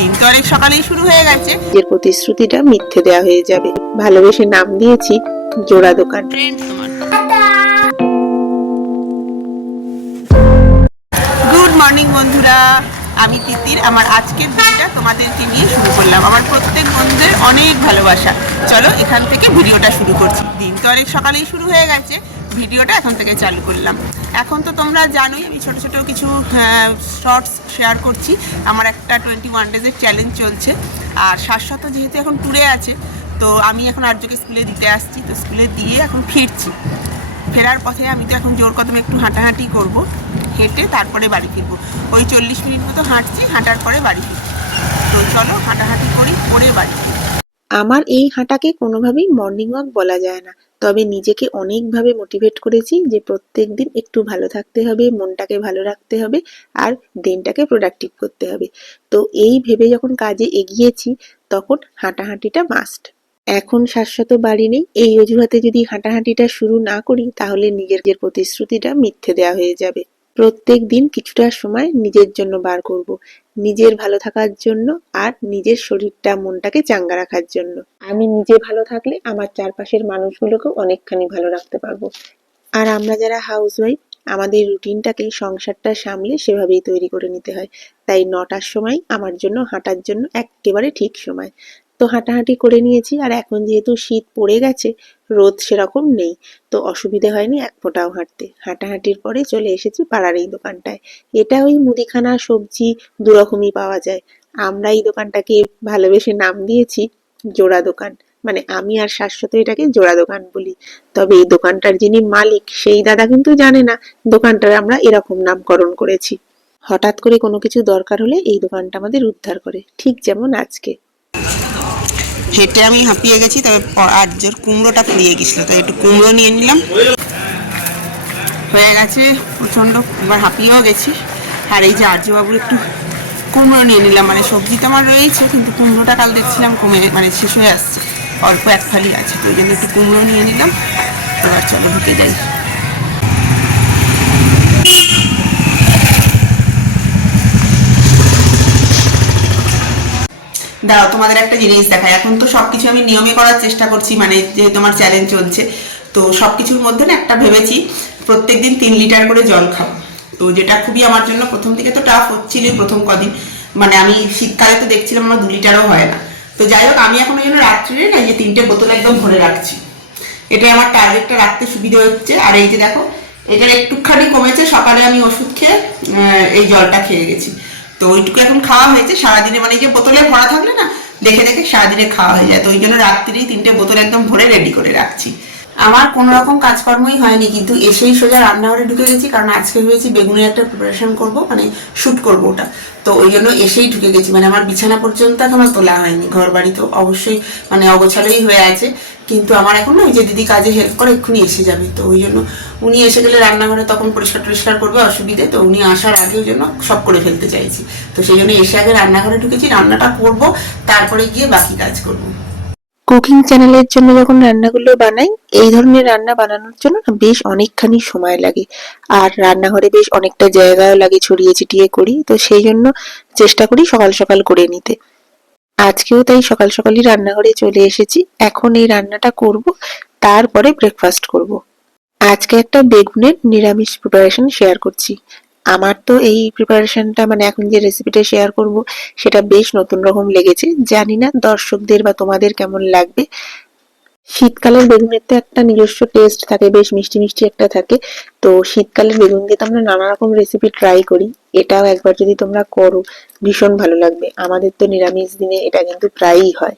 দিন। অনেক সকালেই শুরু হয়ে গেছে। নিজের প্রতিশ্রুতিটা মিথ্যে দেওয়া হয়ে যাবে। ভালোবেসে নাম দিয়েছি জোড়া দোকান। ট্রেন্ড গুড মর্নিং বন্ধুরা। আমি তিতির। আমার আজকের দিনটা তোমাদেরকে নিয়ে শুরু করলাম। আমার প্রত্যেক বন্ধুদের অনেক ভালোবাসা। চলো এখান থেকে ভিডিওটা শুরু করছি। দিন তো অনেক সকালেই শুরু হয়ে গেছে। ভিডিওটা এখন থেকে চালু করলাম। এখন তো তোমরা জানোই আমি ছোট ছোট কিছু শর্টস শেয়ার করছি। আমার একটা টোয়েন্টি ওয়ান ডেজের চ্যালেঞ্জ চলছে। আর শাশ্বত যেহেতু এখন ট্যুরে আছে, তো আমি এখন আর্যকে স্কুলে দিতে আসছি। তো স্কুলে দিয়ে এখন ফিরছি। ফেরার পথে আমি তো এখন জোর কদমে একটু হাঁটাহাঁটি করব, হেঁটে তারপরে বাড়ি ফিরবো। ওই চল্লিশ মিনিট মতো হাঁটছি, হাঁটার পরে বাড়ি ফিরবো। তো চলো হাঁটাহাঁটি করি করে বাড়ি আমার এই হাঁটাকে কোনোভাবেই মর্নিং ওয়াক বলা যায় না। তবে নিজেকে অনেকভাবে মোটিভেট করেছি যে প্রত্যেক দিন একটু ভালো থাকতে হবে, মনটাকে ভালো রাখতে হবে আর দিনটাকে প্রোডাক্টিভ করতে হবে। তো এই ভেবে যখন কাজে এগিয়েছি তখন হাঁটাহাঁটিটা মাস্ট এখন শাশ্বত বাড়ি নেই, এই অজুহাতে যদি হাঁটাহাঁটিটা শুরু না করি তাহলে নিজের প্রতিশ্রুতিটা মিথ্যে দেওয়া হয়ে যাবে। প্রত্যেক দিন কিছুটা সময় নিজের জন্য বার করব। নিজের ভালো থাকার জন্য আর নিজের শরীরটা, মনটাকে চাঙ্গা রাখার জন্য। আমি নিজে ভালো থাকলে আমার চারপাশের মানুষগুলোকেও অনেকখানি ভালো রাখতে পারব। আর আমরা যারা হাউসওয়াইফ আমাদের রুটিনটাকে সংসারটা সামলে সেভাবেই তৈরি করে নিতে হয়। তাই নটার সময় আমার জন্য, হাঁটার জন্য একেবারে ঠিক সময়। তো হাঁটাহাঁটি করে নিয়েছি আর এখন যেহেতু শীত পড়ে গেছে রোদ সেরকম নেই। তো অসুবিধে হয়নি এক ফোঁটাও হাঁটতে। হাঁটাহাঁটির পরে চলে এসেছি পাড়ার এই দোকানটায়। এটা ওই মুদিখানা, সবজি দুরকমই পাওয়া যায়। আমরা এই দোকানটাকে ভালোবেসে নাম দিয়েছি জোড়া দোকান। মানে আমি আর শাশ্বত এটাকে জোড়া দোকান বলি। তবে এই দোকানটার যিনি মালিক, সেই দাদা কিন্তু জানে না দোকানটার আমরা এরকম নামকরণ করেছি। হঠাৎ করে কোনো কিছু দরকার হলে এই দোকানটা আমাদের উদ্ধার করে। ঠিক যেমন আজকে। হেঁটে আমি হাঁপিয়ে গেছি, তবে আর জোর কুমড়োটা ফুরিয়ে গেছিল, তাই একটু কুমড়ো নিয়ে নিলাম। হয়ে গেছে, প্রচণ্ড, এবার হাঁপিয়েও গেছি। আর এই যে আর্যবাবুর একটু কুমড়ো নিয়ে নিলাম মানে সবজি তো আমার রয়েছে, কিন্তু কুমড়োটা কাল দেখছিলাম কমে মানে শেষ হয়ে আসছে, অল্প এক ফালি আছে, তো ওই জন্য একটু কুমড়ো নিয়ে নিলাম। এবার চলো ঢুকে যাই। দাঁড়াও, তোমাদের একটা জিনিস দেখায় এখন তো সবকিছু আমি নিয়মে করার চেষ্টা করছি মানে যেহেতু আমার চ্যালেঞ্জ চলছে, তো সবকিছুর মধ্যে না একটা ভেবেছি, প্রত্যেকদিন তিন লিটার করে জল খাব। তো যেটা খুবই আমার জন্য প্রথম থেকে তো টাফ হচ্ছিল প্রথম কদিন। মানে আমি শীতকালে তো দেখছিলাম আমার দু লিটারও হয় না। তো যাই হোক, আমি এখন ওই জন্য রাত্রিরে না যে তিনটে বোতল একদম ভরে রাখছি। এটাই আমার টার্গেটটা রাখতে সুবিধা হচ্ছে। আর এই যে দেখো, এটার একটুখানি কমেছে, সকালে আমি ওষুধ খেয়ে এই জলটা খেয়ে গেছি। তো ওইটুকু এখন খাওয়া হয়েছে। সারাদিনে মানে যে বোতলে ভরা থাকলে না, দেখে দেখে সারাদিনে খাওয়া হয়ে যায়। তো ওই জন্য রাত্রি তিনটে বোতল একদম ভরে রেডি করে রাখছি। আমার কোনো রকম কাজকর্মই হয়নি, কিন্তু এসেই সোজা রান্নাঘরে ঢুকে গেছি, কারণ আজকে ভেবেছি বেগুনের একটা প্রিপারেশন করব মানে শুট করব ওটা। তো ওই জন্য এসেই ঢুকে গেছি মানে আমার বিছানা পর্যন্ত এখনও তোলা হয়নি ঘর বাড়ি তো অবশ্যই মানে অগোছালোই হয়ে আছে। কিন্তু আমার এখন না, ওই যে দিদি কাজে হেল্প করে, এক্ষুনি এসে যাবে। তো ওই জন্য উনি এসে গেলে রান্নাঘরে তখন পরিষ্কার টরিষ্কার করবে, অসুবিধে। তো উনি আসার আগে ওই জন্য সব করে ফেলতে চাইছি। তো সেই জন্য এসে আগে রান্নাঘরে ঢুকেছি, রান্নাটা করব, তারপরে গিয়ে বাকি কাজ করব। কুকিং চ্যানেলের জন্য যখন রান্নাগুলো বানাই, এই ধরনের রান্না বানানোর জন্য বেশ অনেকখানি সময় লাগে। আর রান্নাঘরে বেশ অনেকটা জায়গাও লাগে ছড়িয়ে ছিটিয়ে করি, তো সেই জন্য চেষ্টা করি সকাল সকাল করে নিতে। আজকেও তাই সকাল সকালই রান্নাঘরে চলে এসেছি। এখন এই রান্নাটা করব, তারপরে ব্রেকফাস্ট করব। আজকে একটা বেগুনের নিরামিষ প্রিপারেশন শেয়ার করছি। আমার তো এই প্রিপারেশনটা মানে এখন যে রেসিপিটা শেয়ার করব, সেটা বেশ নতুন রকম লেগেছে। জানি না দর্শকদের বা তোমাদের কেমন লাগবে। শীতকালের বেগুনের তো একটা নিজস্ব টেস্ট থাকে, বেশ মিষ্টি মিষ্টি একটা থাকে। তো শীতকালের বেগুন দিয়ে তো আমরা নানা রকম রেসিপি ট্রাই করি। এটাও একবার যদি তোমরা করো, ভীষণ ভালো লাগবে। আমাদের তো নিরামিষ দিনে এটা কিন্তু প্রায়ই হয়।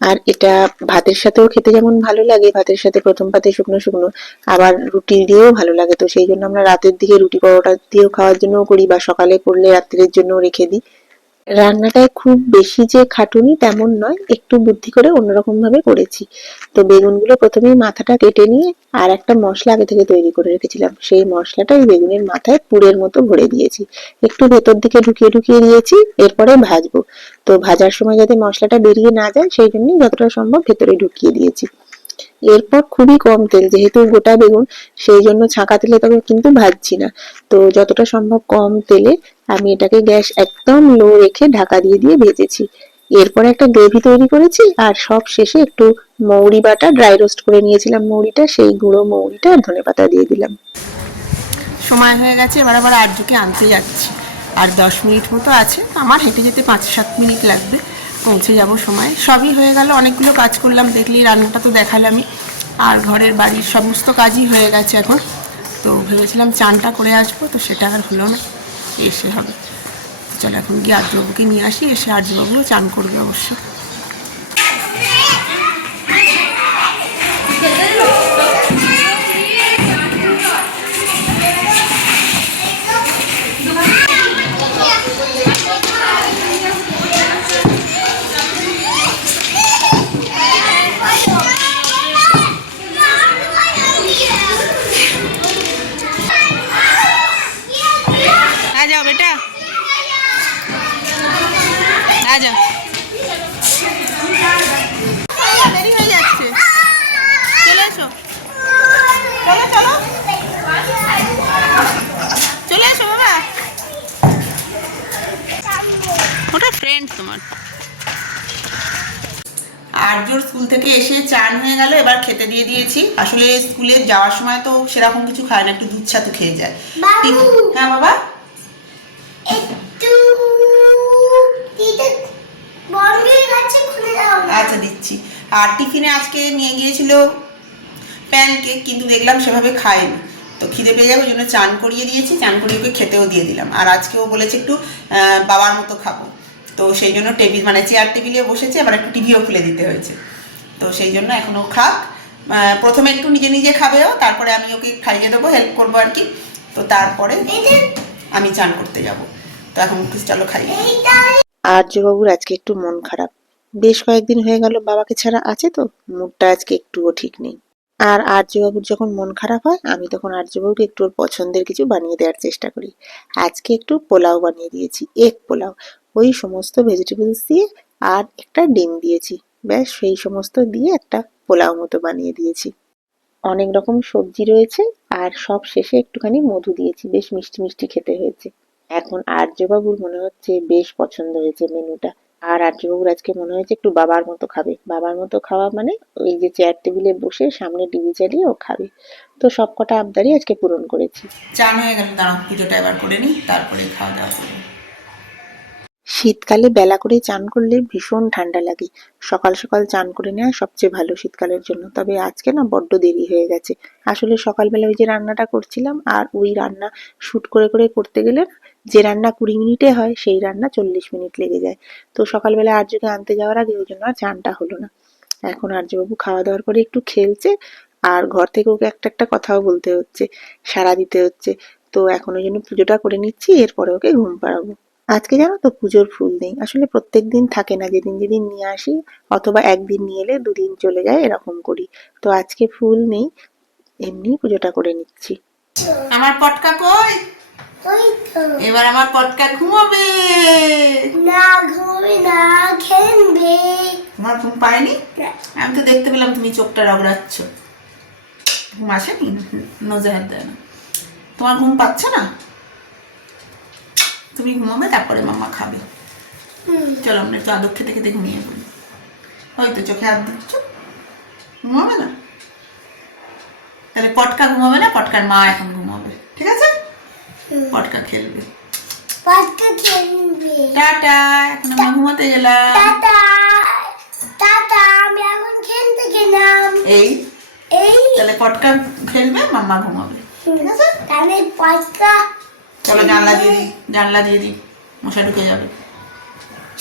আর এটা ভাতের সাথেও খেতে যেমন ভালো লাগে, ভাতের সাথে প্রথম পাতে শুকনো শুকনো, আবার রুটি দিয়েও ভালো লাগে। তো সেই জন্য আমরা রাতের দিকে রুটি পরোটা দিয়েও খাওয়ার জন্য করি বা সকালে করলে রাত্রের জন্য রেখে দিই। রান্নাটায় খুব বেশি যে খাটুনি তেমন নয়, একটু বুদ্ধি করে অন্যরকম ভাবে করেছি। তো বেগুনগুলো প্রথমেই মাথাটা কেটে নিয়ে আর একটা মশলা আগে থেকে তৈরি করে রেখেছিলাম। সেই মশলাটা এই বেগুনের মাথায় পুরের মতো ভরে দিয়েছি। একটু ভেতর দিকে ঢুকিয়ে ঢুকিয়ে দিয়েছি, এরপরে ভাজবো। তো ভাজার সময় যাতে মশলাটা বেরিয়ে না যায়, সেই জন্যই যতটা সম্ভব ভেতরে ঢুকিয়ে দিয়েছি। এরপর খুবই কম তেল, যেহেতু গোটা বেগুন, সেই জন্য ছাঁকা তেলে তবে কিন্তু ভাজছি না। তো যতটা সম্ভব কম তেলে আমি এটাকে গ্যাস একদম লো রেখে ঢাকা দিয়ে দিয়ে ভেজেছি। এরপরে একটা গ্রেভি তৈরি করেছি, আর সব শেষে একটু মৌরি বাটা, ড্রাই রোস্ট করে নিয়েছিলাম মৌরিটা, সেই গুঁড়ো মৌরিটা আর ধনে পাতা দিয়ে দিলাম। সময় হয়ে গেছে, এবার আবার আর্যকে আনতে যাচ্ছি। আর দশ মিনিট মতো আছে, আমার হেঁটে যেতে পাঁচ সাত মিনিট লাগবে। পৌঁছে যাব সময়। সবই হয়ে গেল, অনেকগুলো কাজ করলাম দেখলি রান্নাটা তো দেখালামই আর ঘরের বাড়ির সমস্ত কাজই হয়ে গেছে এখন। তো ভেবেছিলাম চানটা করে আসব, তো সেটা আর হলো না, এসে হবে। চলো এখন গিয়ে আর্যবাবুকে নিয়ে আসি, এসে আর্যবাবুও চান করবে অবশ্য। খেতে দিয়ে দিয়েছি। আসলে স্কুলে যাওয়ার সময় তো সেরকম কিছু খায় না একটু দুধ ছাতু খেয়ে যায়! হ্যাঁ বাবা। আচ্ছা দিচ্ছি। আর টিফিনে আজকে নিয়ে গিয়েছিল প্যান কেক কিন্তু দেখলাম সেভাবে খায়নি। তো খিদে পেয়ে যাবে ওই জন্য চান করিয়ে দিয়েছি। চান করিয়ে ওকে খেতেও দিয়ে দিলাম। আর আজকেও বলেছে একটু বাবার মতো খাব। তো সেই জন্য টেবিল মানে চেয়ার টেবিলে বসেছে আবার একটু টিভিও খুলে দিতে হয়েছে। তো সেই জন্য এখনও খাক। প্রথমে একটু নিজে নিজে খাবেও তারপরে আমি ওকে খাইয়ে দেবো হেল্প করব আর কি। তো তারপরে আমি চান করতে যাব। তো এখন একটু চলো খাইয়ে আর্যবাবুর আজকে একটু মন খারাপ। বেশ কয়েকদিন হয়ে গেল বাবাকে ছাড়া আছে তো মুডটা আজকে একটুও ঠিক নেই। আর আর্যবাবুর যখন মন খারাপ হয় আমি তখন আর্যবাবুকে একটু ওর পছন্দের কিছু বানিয়ে দেওয়ার চেষ্টা করি। আজকে একটু পোলাও বানিয়ে দিয়েছি এক পোলাও। ওই সমস্ত ভেজিটেবলস দিয়ে আর একটা ডিম দিয়েছি। ব্যাস সেই সমস্ত দিয়ে একটা পোলাও মতো বানিয়ে দিয়েছি। অনেক রকম সবজি রয়েছে আর সব শেষে একটুখানি মধু দিয়েছি, বেশ মিষ্টি মিষ্টি খেতে হয়েছে। এখন আর্যবাবুর মনে হচ্ছে বেশ পছন্দ হয়েছে মেনুটা। আর আর্যবাবুর আজকে মনে হয়েছে একটু বাবার মতো খাবে। বাবার মতো খাওয়া মানে ওই যে চেয়ার টেবিলে বসে সামনে টিভি চালিয়ে ও খাবে। তো সব কটা আবদারই আজকে পূরণ করেছি। চান হয়ে গেল, দাঁড়াও, পুজোটা এবার করে নিই, তারপরে খাওয়া দাওয়া শীতকালে বেলা করে চান করলে ভীষণ ঠান্ডা লাগে। সকাল সকাল চান করে নেওয়া সবচেয়ে ভালো শীতকালের জন্য। তবে আজকে না বড্ড দেরি হয়ে গেছে। আসলে সকালবেলা ওই যে রান্নাটা করছিলাম আর ওই রান্না শুট করে করে করতে গেলে যে রান্না কুড়ি মিনিটে হয়, সেই রান্না চল্লিশ মিনিট লেগে যায়। তো সকালবেলা আর্যকে আনতে যাওয়ার আগে ওই জন্য আর চানটা হলো না। এখন আর্যবাবু খাওয়া দাওয়ার পরে একটু খেলছে আর ঘর থেকে ওকে একটা একটা কথাও বলতে হচ্ছে, সাড়া দিতে হচ্ছে। তো এখন ওই জন্য পুজোটা করে নিচ্ছি, এরপরে ওকে ঘুম পাড়াবো। আজকে জানো তো পুজোর ফুল নেই। আসলে প্রত্যেক দিন থাকে না যেদিন যেদিন নিয়ে আসি অথবা একদিন নিয়ে এলে দুদিন চলে যায় এরকম করি। তো আজকে ফুল নেই এমনি পুজোটা করে নিচ্ছি। আমার পটকা কই? এবার আমার পটকা ঘুমাবে। না ঘুমে না খেলবে তোমার ঘুম পায়নি? আমি তো দেখতে পেলাম তুমি চোখটা রগড়াচ্ছ। ঘুম আসেনি? নজর হাত দেয় না। তোমার ঘুম পাচ্ছে না? তুমি ঘুমাবে তারপরে মামা খাবে। চলো আমরা একটু আদর খেতে খেতে ঘুমিয়ে পড়ি। ওই তো চোখে হাত দিচ্ছ। ঘুমাবে না? তাহলে পটকা ঘুমাবে না? পটকার মা এখন ঘুমাবে। ঠিক আছে? পটকা খেলবে। পাটকা খেলবে। টাটা এখন আমরা ঘুমাতে গেলাম। টাটা টাটা আমি এখন খেলতে গেলাম। এই। এই। তাহলে পটকা খেলবে মাম্মা ঘুমাবে। ঠিক আছে? তাহলে পাটকা চলো জানলা দিয়ে দিই জানলা দিয়ে দিই মশা ঢুকে যাবে।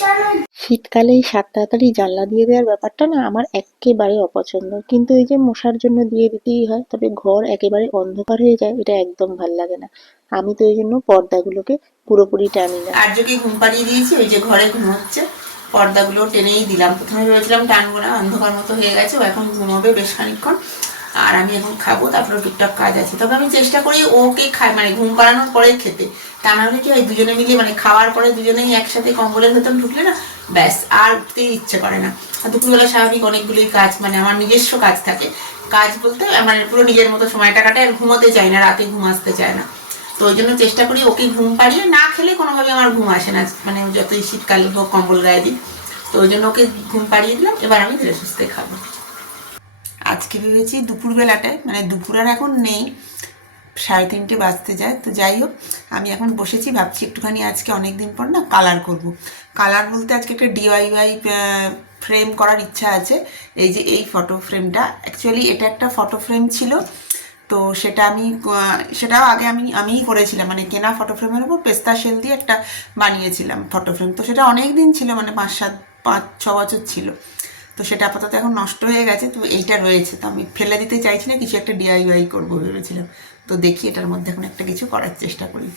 চলো। শীতকালে এই সাত তাড়াতাড়ি জানলা দিয়ে দেওয়ার ব্যাপারটা না আমার একেবারে অপছন্দ। কিন্তু এই যে মশার জন্য দিয়ে দিতেই হয় তবে ঘর একেবারে অন্ধকার হয়ে যায় এটা একদম ভালো লাগে না। আমি তো এই জন্য পর্দাগুলোকে পুরোপুরি টানি না। আর্যকে ঘুম পাড়িয়ে দিয়েছি ওই যে ঘরে ঘুমোচ্ছে। পর্দাগুলো টেনেই দিলাম। প্রথমে ভেবেছিলাম টানবো না অন্ধকার মতো হয়ে গেছে ও এখন ঘুমাবে বেশ খানিক্ষণ আর আমি এখন খাব তারপরে টুকটাক কাজ আছে। তবে আমি চেষ্টা করি ওকে খাই মানে ঘুম পাড়ানোর পরে খেতে। তা না হলে কি হয়, দুজনে মিলে মানে খাওয়ার পরে দুজনেই একসাথে কম্বলের ভেতর ঢুকলে না, ব্যাস, আর উঠতেই ইচ্ছে করে না। আর দুপুরবেলা স্বাভাবিক অনেকগুলোই কাজ মানে আমার নিজস্ব কাজ থাকে। কাজ বলতে মানে পুরো নিজের মতো সময়টা কাটায়, আর ঘুমোতে চাই না, রাতে ঘুম আসতে চায় না। তো ওই জন্য চেষ্টা করি ওকে ঘুম পাড়িয়ে না খেলে কোনোভাবে আমার ঘুম আসে না মানে যতই শীতকাল হোক, কম্বল গায়ে দিই তো ওই জন্য ওকে ঘুম পাড়িয়ে দিলাম, এবার আমি ধীরে সুস্থে খাব। আজকে ভেবেছি দুপুরবেলাটায় মানে দুপুর আর এখন নেই, সাড়ে তিনটে বাজতে যায়, তো যাই হোক, আমি এখন বসেছি, ভাবছি একটুখানি আজকে অনেক দিন পর না কালার করব। কালার বলতে আজকে একটা ডিওয়াইওয়াই ফ্রেম করার ইচ্ছা আছে, এই যে এই ফটো ফ্রেমটা অ্যাকচুয়ালি এটা একটা ফটো ফ্রেম ছিল, তো সেটা আমি সেটাও আগে আমি, আমিই করেছিলাম মানে কেনা ফটো ফ্রেমের উপর পেস্তা শেল দিয়ে একটা বানিয়েছিলাম ফটো ফ্রেম তো সেটা অনেক দিন ছিল মানে পাঁচ সাত, পাঁচ, ছ বছর ছিল। তো সেটা আপাতত এখন নষ্ট হয়ে গেছে, তো এইটা রয়েছে। তো আমি ফেলে দিতে চাইছি না, কিছু একটা ডিআইওয়াই করব ভেবেছিলাম। তো দেখি এটার মধ্যে এখন একটা কিছু করার চেষ্টা করি।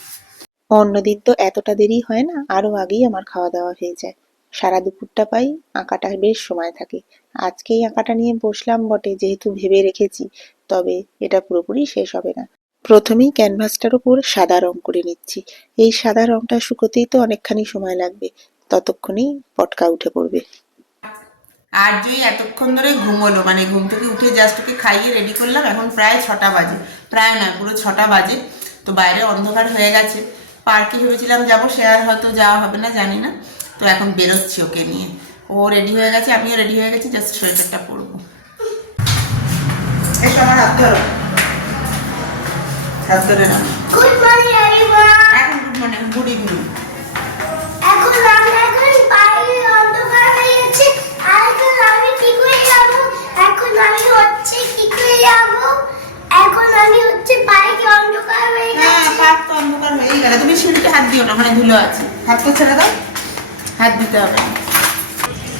অন্যদিন তো এতটা দেরি হয় না আরও আগেই আমার খাওয়া দাওয়া হয়ে যায়। সারা দুপুরটা পাই আঁকাটা বেশ সময় থাকে। আজকেই আঁকাটা নিয়ে বসলাম বটে, যেহেতু ভেবে রেখেছি, তবে এটা পুরোপুরি শেষ হবে না। প্রথমেই ক্যানভাসটার উপর সাদা রং করে নিচ্ছি। এই সাদা রংটা শুকোতেই তো অনেকখানি সময় লাগবে, ততক্ষণেই পটকা উঠে পড়বে। আর যে এতক্ষণ ধরে ঘুমোলো মানে ঘুম থেকে উঠে জাস্ট ওকে খাইয়ে রেডি করলাম এখন প্রায় ছটা বাজে। প্রায় না পুরো ছটা বাজে। তো বাইরে অন্ধকার হয়ে গেছে। পার্কে ভেবেছিলাম যাব সে আর হয়তো যাওয়া হবে না জানি না। তো এখন বেরোচ্ছি ওকে নিয়ে। ও রেডি হয়ে গেছে আমিও রেডি হয়ে গেছি জাস্ট সোয়েটারটা পরবো। এসো আমার হাত ধরো। হাত ধরে না গুড মর্নিং এভরিওয়ান এখন গুড মর্নিং গুড ইভিনিং এখন আমি কি করে যাব? এখন আমি হচ্ছে কি করে যাব। এখন আমি হচ্ছে বাইরে অন্ধকার হয়ে হ্যাঁ গেছে। তো অন্ধকার গেল তুমি সিঁড়িতে হাত দিও না ওখানে ধুলো আছে। ছেড়ে দাও। হাত দিতে হবে।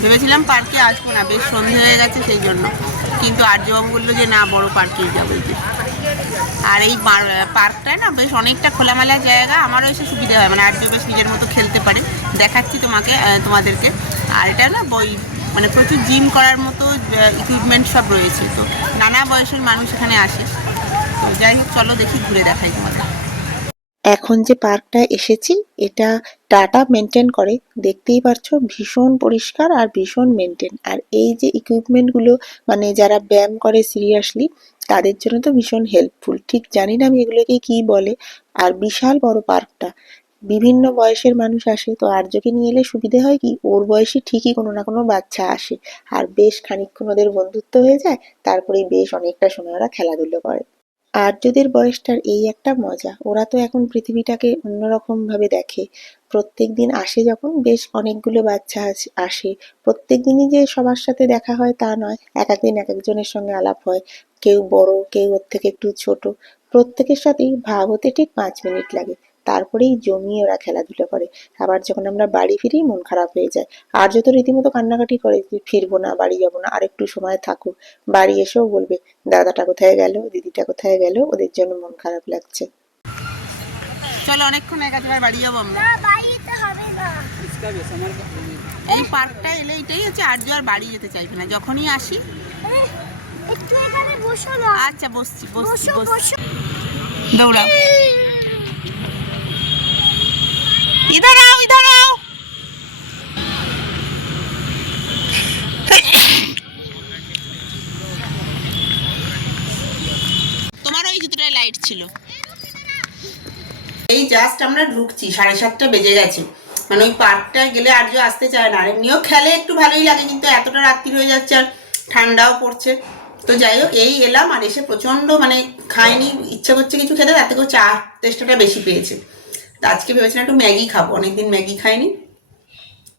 ভেবেছিলাম পার্কে আসব না বেশ সন্ধে হয়ে গেছে সেই জন্য। কিন্তু আর্যবাবু বলল যে না বড় পার্কেই যাব। আর এই পার- পার্কটায় না বেশ অনেকটা খোলামেলা জায়গা। আমারও এসে সুবিধা হয়। মানে আর্য বেশ নিজের মতো খেলতে পারে। দেখাচ্ছি তোমাকে তোমাদেরকে। আর এটা না বই মানে প্রচুর জিম করার মতো ইকুইপমেন্ট সব রয়েছে। তো নানা বয়সের মানুষ এখানে আসে। তো যাই হোক, চলো দেখি, ঘুরে দেখাই তোমাদের। এখন যে পার্কটা এসেছি, এটা টাটা মেনটেন করে। দেখতেই পারছ, ভীষণ পরিষ্কার আর ভীষণ মেনটেন আর এই যে ইকুইপমেন্টগুলো মানে যারা ব্যায়াম করে সিরিয়াসলি তাদের জন্য তো ভীষণ হেল্পফুল ঠিক জানি না আমি এগুলোকে কি বলে। আর বিশাল বড় পার্কটা। বিভিন্ন বয়সের মানুষ আসে, তো আর্যকে নিয়ে এলে সুবিধে হয় কি? ওর বয়সী ঠিকই কোনো না কোনো বাচ্চা আসে। আর বেশ খানিকক্ষণ ওদের বন্ধুত্ব হয়ে যায়, তারপরেই বেশ অনেকটা সময় ওরা খেলাধুলো করে। আর্যদের বয়সটার এই একটা মজা, ওরা তো এখন পৃথিবীটাকে অন্যরকমভাবে দেখে। প্রত্যেক দিন আসে যখন বেশ অনেকগুলো বাচ্চা আসে প্রত্যেক দিনই যে সবার সাথে দেখা হয় তা নয়, এক একদিন এক একজনের সঙ্গে আলাপ হয়। কেউ বড়, কেউ ওর থেকে একটু ছোট। প্রত্যেকের সাথেই ভাব হতে ঠিক পাঁচ মিনিট লাগে। তারপরেই জমিয়ে ওরা খেলাধুলো করে। আবার যখন আমরা বাড়ি ফিরি মন খারাপ হয়ে যায়। আর যত রীতিমতো কান্নাকাটি করে যে ফিরবো না বাড়ি যাব না আর একটু সময় থাকুক। বাড়ি এসেও বলবে দাদাটা কোথায় গেল? দিদিটা কোথায় গেল? ওদের জন্য মন খারাপ লাগছে। চলো অনেকক্ষণ এক এবার বাড়ি যাব আমরা। না বাড়িতে হবে না। এই পার্কটা এলে এটাই হচ্ছে আর্য আর বাড়ি যেতে চাইবে না। যখনই আসি। আচ্ছা বসছি বসছি বসছি। বসো। দৌড়াও। ইধার আও ইধার আও। তোমার ওই জুতোটায় লাইট ছিল। এই জাস্ট আমরা ঢুকছি, সাড়ে সাতটা বেজে গেছে। মানে ওই পার্কটায় গেলে আর্য আসতে চায় না। আর এমনিও খেলে একটু ভালোই লাগে, কিন্তু এতটা রাত্রি হয়ে যাচ্ছে আর ঠান্ডাও পড়ছে। তো যাই হোক, এই এলাম আর এসে প্রচণ্ড মানে খাইনি, ইচ্ছা করছে কিছু খেতে, তার থেকেও চা, তেষ্টাটা বেশি পেয়েছে। আজকে ভেবেছিলাম একটু ম্যাগি খাব, অনেকদিন ম্যাগি খাইনি।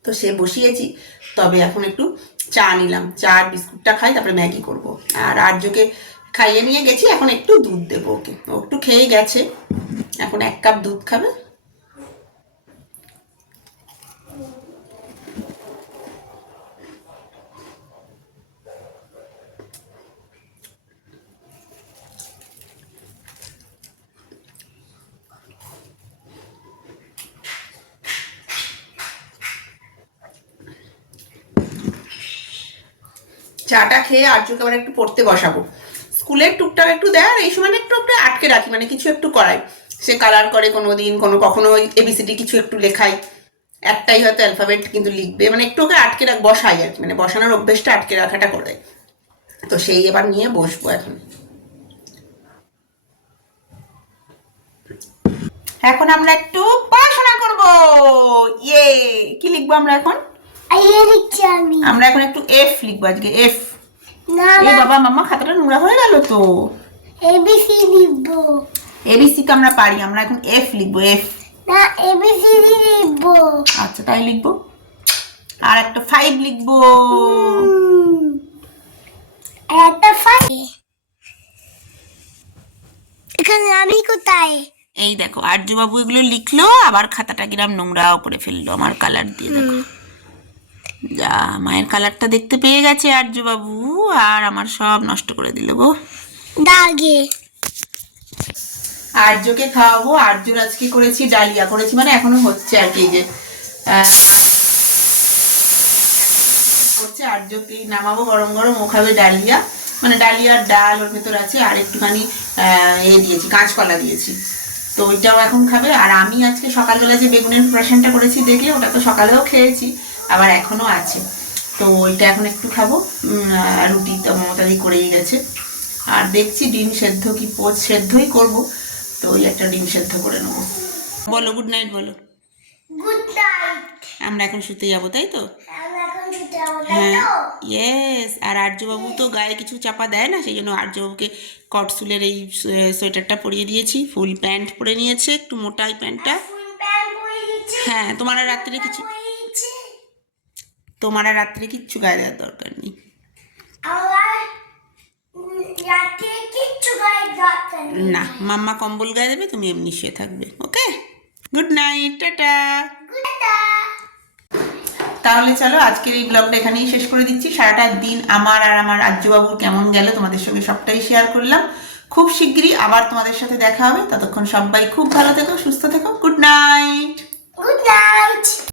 তো সে বসিয়েছি, তবে এখন একটু চা নিলাম, চা আর বিস্কুটটা খাই, তারপরে ম্যাগি করব। আর আর্যকে খাইয়ে নিয়ে গেছি, এখন একটু দুধ দেবো ওকে। ও একটু খেয়ে গেছে, এখন এক কাপ দুধ খাবে। চাটা খেয়ে আর্যকে আবার একটু পড়তে বসাবো। স্কুল স্কুলের টুকটাক একটু দেয়, আর এই সময় একটু একটু আটকে রাখি মানে কিছু একটু করাই। সে কালার করে কোনো দিন কোনো কখনো এবিসিডি কিছু একটু লেখাই। একটাই হয়তো অ্যালফাবেট কিন্তু লিখবে মানে একটু ওকে আটকে রাখ, বসাই আর কি মানে বসানোর অভ্যেসটা আটকে রাখাটা করে তো সেই এবার নিয়ে বসবো এখন। এখন আমরা একটু পড়াশোনা করব। ইয়ে কি লিখব আমরা এখন? আমরা এখন একটু এফ লিখব আজকে এফ না এই বাবা মাম্মা খাতাটা নোংরা হয়ে গেল তো। এবিসি লিখব। এবিসি তো আমরা পারি আমরা এখন এফ লিখব এফ না এবিসি লিখব। আচ্ছা তাই লিখব। আর একটা ফাইভ লিখব। একটা ফাই এখানে আমি কোথায়? এই দেখো আর্যবাবু এগুলো লিখলো আবার খাতাটা কিরাম নোংরাও করে ফেলল আমার কালার দিয়ে দেখো। যা মায়ের কালারটা দেখতে পেয়ে গেছে আর্যবাবু আর আমার সব নষ্ট করে দিল গো। দাগে। আর্যকে খাওয়াবো আর্যর আজকে করেছি ডালিয়া করেছি মানে এখনও হচ্ছে আর কি যে হচ্ছে আর্যকে নামাবো গরম গরম ও খাবে ডালিয়া মানে ডালিয়ার ডাল ওর ভেতর আছে আর একটুখানি আহ, এ দিয়েছি কাঁচকলা দিয়েছি। তো ওইটাও এখন খাবে আর আমি আজকে সকালবেলা যে বেগুনের প্রেশনটা করেছি দেখলে ওটা তো সকালেও খেয়েছি। আবার এখনও আছে। তো ওইটা এখন একটু খাব। আর রুটি তো মমতাদি করেই গেছে। আর দেখছি ডিম সেদ্ধ কি পোচ সেদ্ধই করব। তো ওই একটা ডিম সেদ্ধ করে নেব। বলো গুড নাইট বলো। গুড নাইট আমরা এখন শুতে যাব তাই তো? হ্যাঁ। ইয়েস আর আর্যবাবু তো গায়ে কিছু চাপা দেয় না সেই জন্য আর্যবাবুকে কটসুলের এই সোয়েটারটা পরিয়ে দিয়েছি। ফুল প্যান্ট পরে নিয়েছে একটু মোটাই প্যান্টটা। হ্যাঁ তোমার আর রাত্রে কিছু তোমার আর রাত্রে কিচ্ছু গায়ে দেওয়ার দরকার নেই। না মাম্মা কম্বল গায়ে দেবে তুমি এমনি শুয়ে থাকবে ওকে? Good night tata. তাহলে চলো আজকের এই ব্লগটা এখানেই শেষ করে দিচ্ছি। সারাটা দিন আমার আর আমার রাজ্যবাবুর কেমন গেল তোমাদের সঙ্গে সবটাই শেয়ার করলাম। খুব শিগগিরই আবার তোমাদের সাথে দেখা হবে। ততক্ষণ সবাই খুব ভালো থেকো সুস্থ থেকো। Good night good night